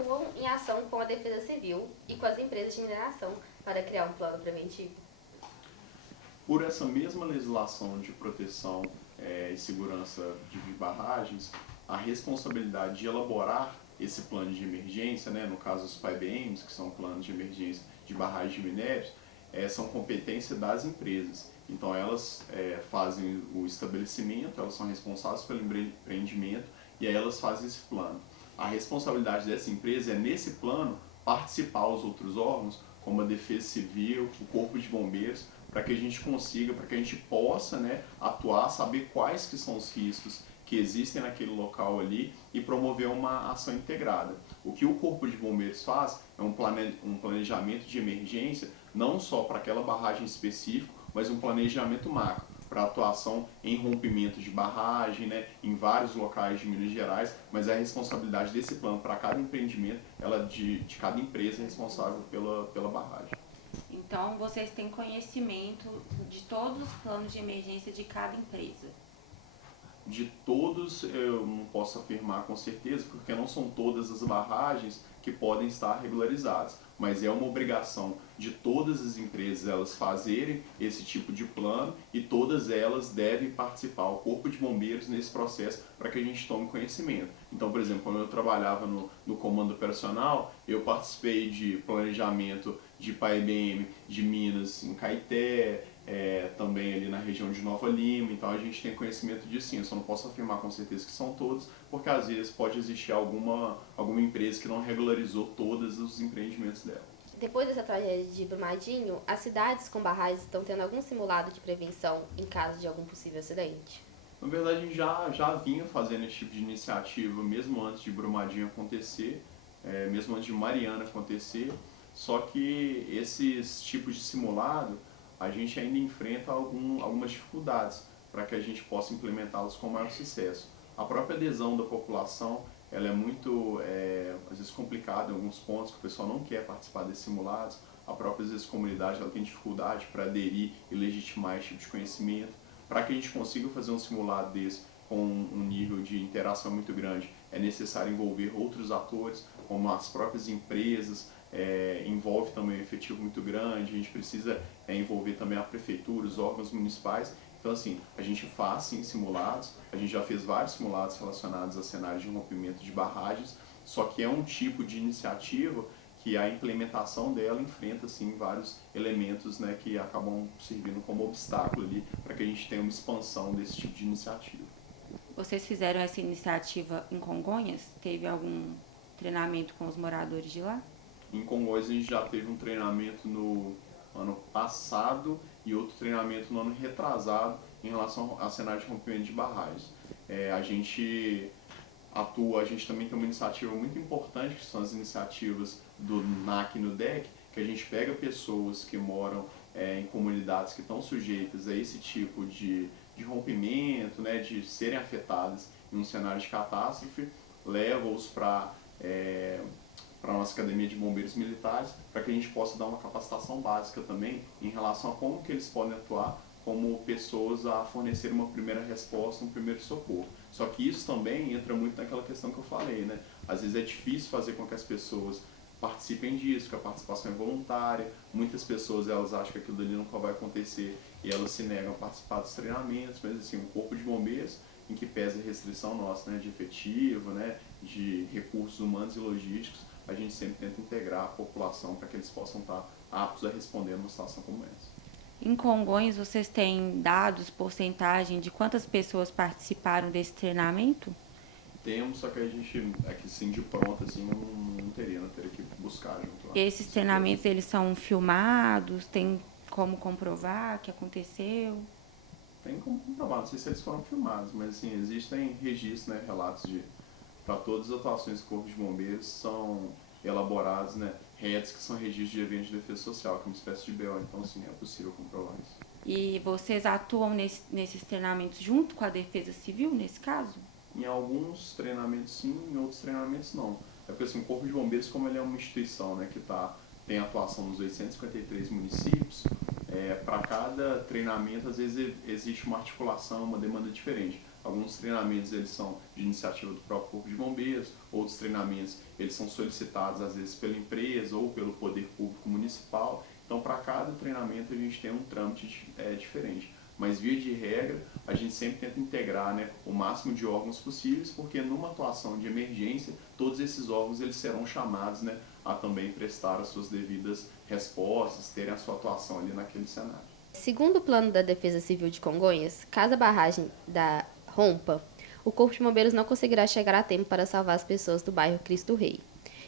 atuam em ação com a Defesa Civil e com as empresas de mineração para criar um plano preventivo? Por essa mesma legislação de proteção e segurança de barragens, a responsabilidade de elaborar esse plano de emergência, né, no caso os PAEBMs, que são planos de emergência de barragens de minérios, são competência das empresas. Então elas fazem o estabelecimento, elas são responsáveis pelo empreendimento e aí elas fazem esse plano. A responsabilidade dessa empresa é, nesse plano, participar os outros órgãos, como a Defesa Civil, o Corpo de Bombeiros, para que a gente consiga, para que a gente possa, né, atuar, saber quais que são os riscos que existem naquele local ali e promover uma ação integrada. O que o Corpo de Bombeiros faz é um planejamento de emergência, não só para aquela barragem específica, mas um planejamento macro para atuação em rompimento de barragem, né, em vários locais de Minas Gerais, mas a responsabilidade desse plano para cada empreendimento, ela de cada empresa responsável pela barragem. Então, vocês têm conhecimento de todos os planos de emergência de cada empresa? De todos, eu não posso afirmar com certeza, porque não são todas as barragens que podem estar regularizadas, mas é uma obrigação de todas as empresas elas fazerem esse tipo de plano e todas elas devem participar, o Corpo de Bombeiros, nesse processo para que a gente tome conhecimento. Então, por exemplo, quando eu trabalhava no comando operacional, eu participei de planejamento de PAEBM de Minas em Caeté, também ali na região de Nova Lima, então a gente tem conhecimento disso sim. Eu só não posso afirmar com certeza que são todos, porque às vezes pode existir alguma empresa que não regularizou todos os empreendimentos dela. Depois dessa tragédia de Brumadinho, as cidades com barragens estão tendo algum simulado de prevenção em caso de algum possível acidente? Na verdade, a gente já vinha fazendo esse tipo de iniciativa mesmo antes de Brumadinho acontecer, mesmo antes de Mariana acontecer, só que esses tipos de simulado a gente ainda enfrenta algumas dificuldades para que a gente possa implementá-los com maior sucesso. A própria adesão da população ela é muito, às vezes, complicada em alguns pontos, que o pessoal não quer participar desses simulados. A própria, às vezes, comunidade ela tem dificuldade para aderir e legitimar esse tipo de conhecimento. Para que a gente consiga fazer um simulado desse com um nível de interação muito grande, é necessário envolver outros atores, como as próprias empresas, envolve também um efetivo muito grande, a gente precisa envolver também a prefeitura, os órgãos municipais. Então, assim, a gente faz sim simulados, a gente já fez vários simulados relacionados a cenários de rompimento de barragens, só que é um tipo de iniciativa que a implementação dela enfrenta sim vários elementos, né, que acabam servindo como obstáculo ali para que a gente tenha uma expansão desse tipo de iniciativa. Vocês fizeram essa iniciativa em Congonhas? Teve algum treinamento com os moradores de lá? Em Congonhas a gente já teve um treinamento no ano passado e outro treinamento no ano retrasado em relação a cenário de rompimento de barragens. A gente também tem uma iniciativa muito importante, que são as iniciativas do NAC e no DEC, que a gente pega pessoas que moram em comunidades que estão sujeitas a esse tipo de rompimento, né, de serem afetadas em um cenário de catástrofe, leva-os para a nossa Academia de Bombeiros Militares, para que a gente possa dar uma capacitação básica também em relação a como que eles podem atuar como pessoas a fornecer uma primeira resposta, um primeiro socorro. Só que isso também entra muito naquela questão que eu falei, né? Às vezes é difícil fazer com que as pessoas participem disso, que a participação é voluntária. Muitas pessoas elas acham que aquilo ali nunca vai acontecer e elas se negam a participar dos treinamentos, mas assim, o Corpo de Bombeiros, em que pesa a restrição nossa, né, de efetivo, né, de recursos humanos e logísticos, a gente sempre tenta integrar a população para que eles possam estar aptos a responder numa situação como essa. Em Congonhas, vocês têm dados, porcentagem de quantas pessoas participaram desse treinamento? Temos, só que a gente, aqui sim, de pronto, assim, não teria que buscar junto lá. Esses treinamentos, eles são filmados? Tem como comprovar que aconteceu? Tem como comprovar, não sei se eles foram filmados, mas assim, existem registros, né, relatos para todas as atuações do Corpo de Bombeiros são elaborados, né, REDs, que são registros de eventos de defesa social, que é uma espécie de BO, então sim, é possível comprovar isso. E vocês atuam nesses treinamentos junto com a Defesa Civil, nesse caso? Em alguns treinamentos sim, em outros treinamentos não. É porque assim, o Corpo de Bombeiros, como ele é uma instituição, né, que tem atuação nos 853 municípios, para cada treinamento às vezes existe uma articulação, uma demanda diferente. Alguns treinamentos eles são de iniciativa do próprio Corpo de Bombeiros, outros treinamentos eles são solicitados às vezes pela empresa ou pelo poder público municipal. Então, para cada treinamento a gente tem um trâmite diferente. Mas, via de regra, a gente sempre tenta integrar, né, o máximo de órgãos possíveis, porque numa atuação de emergência, todos esses órgãos eles serão chamados, né, a também prestar as suas devidas respostas, terem a sua atuação ali naquele cenário. Segundo o plano da Defesa Civil de Congonhas, caso a barragem da rompa, o Corpo de Bombeiros não conseguirá chegar a tempo para salvar as pessoas do bairro Cristo Rei.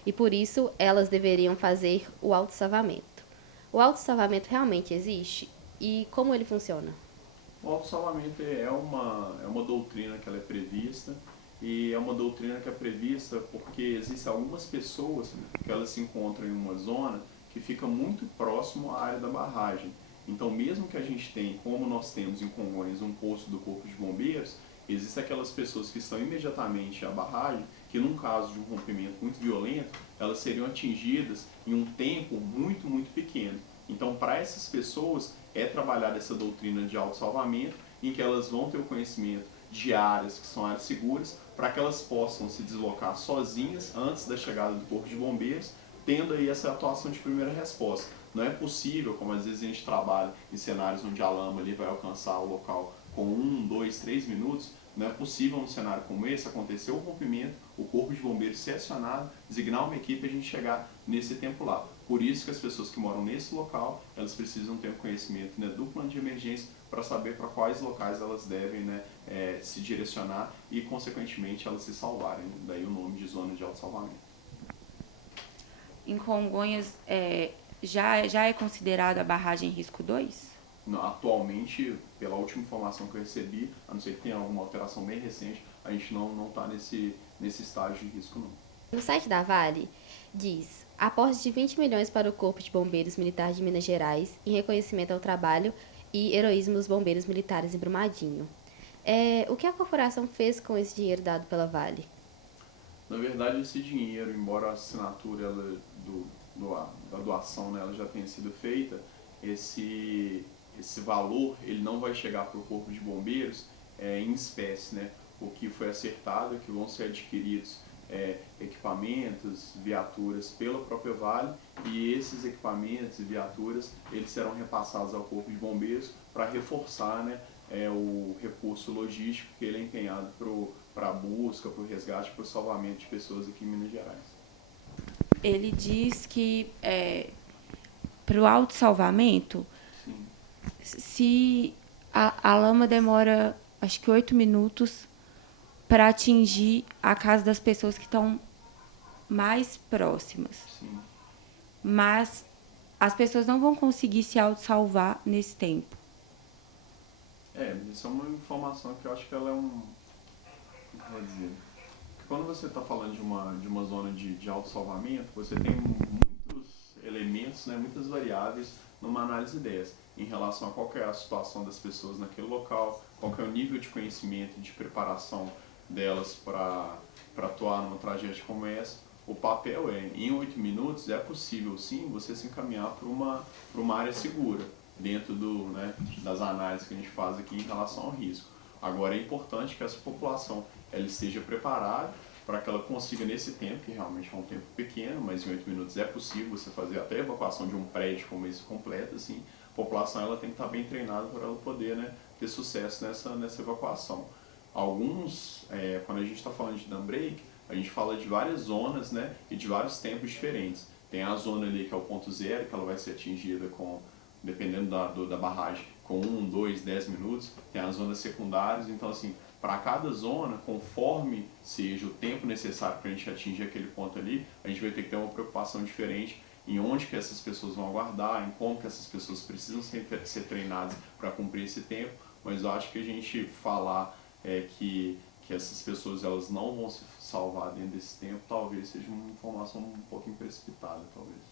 E por isso, elas deveriam fazer o autossalvamento. O autossalvamento realmente existe? E como ele funciona? O autossalvamento é uma doutrina que ela é prevista, e é uma doutrina que é prevista porque existem algumas pessoas que elas se encontram em uma zona que fica muito próximo à área da barragem. Então, mesmo que a gente tenha, como nós temos em Congonhas, um posto do Corpo de Bombeiros, existem aquelas pessoas que estão imediatamente à barragem, que num caso de um rompimento muito violento, elas seriam atingidas em um tempo muito, muito pequeno. Então, para essas pessoas, é trabalhar essa doutrina de autossalvamento, em que elas vão ter o conhecimento de áreas que são áreas seguras, para que elas possam se deslocar sozinhas antes da chegada do Corpo de Bombeiros, tendo aí essa atuação de primeira resposta. Não é possível, como às vezes a gente trabalha em cenários onde a lama ali vai alcançar o local com 1, 2, 3 minutos, não é possível num cenário como esse acontecer o rompimento, o Corpo de Bombeiros ser acionado, designar uma equipe e a gente chegar nesse tempo lá. Por isso que as pessoas que moram nesse local, elas precisam ter um conhecimento, né, do plano de emergência para saber para quais locais elas devem, né, se direcionar e, consequentemente, elas se salvarem. Daí o nome de zona de autossalvamento. Em Congonhas, já é considerada a barragem risco 2? Atualmente, pela última informação que eu recebi, a não ser que tenha alguma alteração bem recente, a gente não está nesse estágio de risco, não. No site da Vale, diz: aporte de 20 milhões para o Corpo de Bombeiros Militar de Minas Gerais em reconhecimento ao trabalho e heroísmo dos bombeiros militares em Brumadinho. O que a corporação fez com esse dinheiro dado pela Vale? Na verdade, esse dinheiro, embora a assinatura da doação, né, ela já tenha sido feita, esse valor ele não vai chegar para o Corpo de Bombeiros em espécie, né? O que foi acertado é que vão ser adquiridos equipamentos, viaturas pela própria Vale, e esses equipamentos e viaturas eles serão repassados ao Corpo de Bombeiros para reforçar, né, o recurso logístico que ele é empenhado para a busca, para o resgate, para o salvamento de pessoas aqui em Minas Gerais. Ele diz que para o autossalvamento, se a lama demora acho que 8 minutos para atingir a casa das pessoas que estão mais próximas. Sim. Mas as pessoas não vão conseguir se autossalvar nesse tempo. Isso é uma informação que eu acho que ela é vou dizer, que quando você está falando de uma zona de autossalvamento, você tem muitos elementos, né, muitas variáveis numa análise dessa, em relação a qual é a situação das pessoas naquele local, qual é o nível de conhecimento e de preparação delas para atuar numa tragédia como essa. O papel em 8 minutos é possível sim você se encaminhar para uma área segura, dentro das análises que a gente faz aqui em relação ao risco. Agora é importante que essa população ela esteja preparada para que ela consiga nesse tempo, que realmente é um tempo pequeno, mas em 8 minutos é possível você fazer até a evacuação de um prédio como esse completo, assim, a população ela tem que estar bem treinada para ela poder, né, ter sucesso nessa evacuação. Alguns, quando a gente está falando de dam break, a gente fala de várias zonas, né, e de vários tempos diferentes. Tem a zona ali que é o ponto zero, que ela vai ser atingida dependendo da barragem, com 1, 2, 10 minutos. Tem as zonas secundárias, então assim, para cada zona, conforme seja o tempo necessário para a gente atingir aquele ponto ali, a gente vai ter que ter uma preocupação diferente em onde que essas pessoas vão aguardar, em como que essas pessoas precisam ser treinadas para cumprir esse tempo. Mas eu acho que a gente falar que essas pessoas elas não vão se salvar dentro desse tempo, talvez seja uma informação um pouquinho precipitada, talvez.